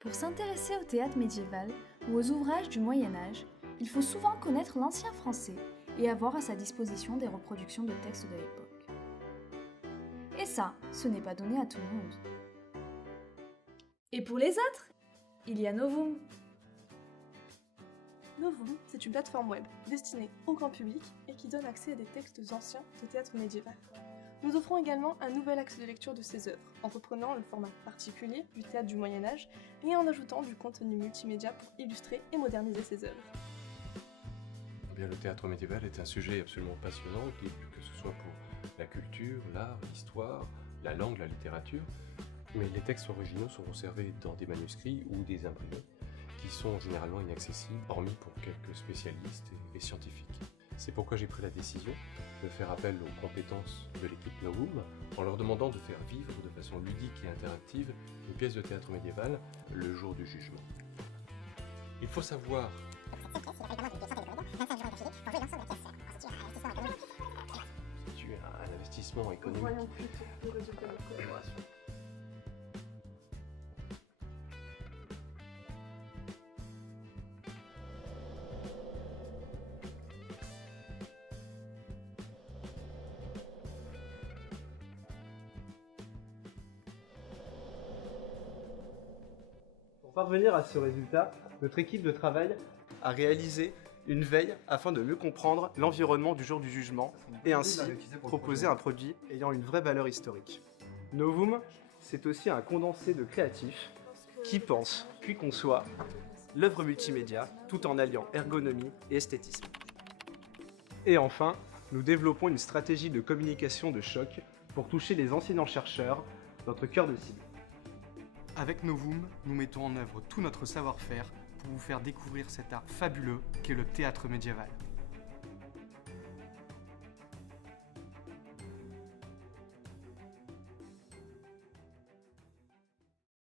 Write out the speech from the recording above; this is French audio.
Pour s'intéresser au théâtre médiéval ou aux ouvrages du Moyen Âge, il faut souvent connaître l'ancien français et avoir à sa disposition des reproductions de textes de l'époque. Et ça, ce n'est pas donné à tout le monde. Et pour les autres, il y a Novum. Novum, c'est une plateforme web destinée au grand public et qui donne accès à des textes anciens de théâtre médiéval. Nous offrons également un nouvel axe de lecture de ces œuvres, en reprenant le format particulier du théâtre du Moyen Âge et en ajoutant du contenu multimédia pour illustrer et moderniser ces œuvres. Le théâtre médiéval est un sujet absolument passionnant, que ce soit pour la culture, l'art, l'histoire, la langue, la littérature. Mais les textes originaux sont conservés dans des manuscrits ou des imprimés qui sont généralement inaccessibles, hormis pour quelques spécialistes et scientifiques. C'est pourquoi j'ai pris la décision de faire appel aux compétences de l'équipe Novum en leur demandant de faire vivre de façon ludique et interactive une pièce de théâtre médiéval le jour du jugement. Il faut savoir c'est un investissement économique. Voyons plutôt le résultat de notre collaboration. Pour parvenir à ce résultat, notre équipe de travail a réalisé une veille afin de mieux comprendre l'environnement du jour du jugement et ainsi proposer un produit ayant une vraie valeur historique. Novum, c'est aussi un condensé de créatifs qui pense puis conçoit l'œuvre multimédia tout en alliant ergonomie et esthétisme. Et enfin, nous développons une stratégie de communication de choc pour toucher les enseignants-chercheurs, notre cœur de cible. Avec Novum, nous mettons en œuvre tout notre savoir-faire pour vous faire découvrir cet art fabuleux qu'est le théâtre médiéval.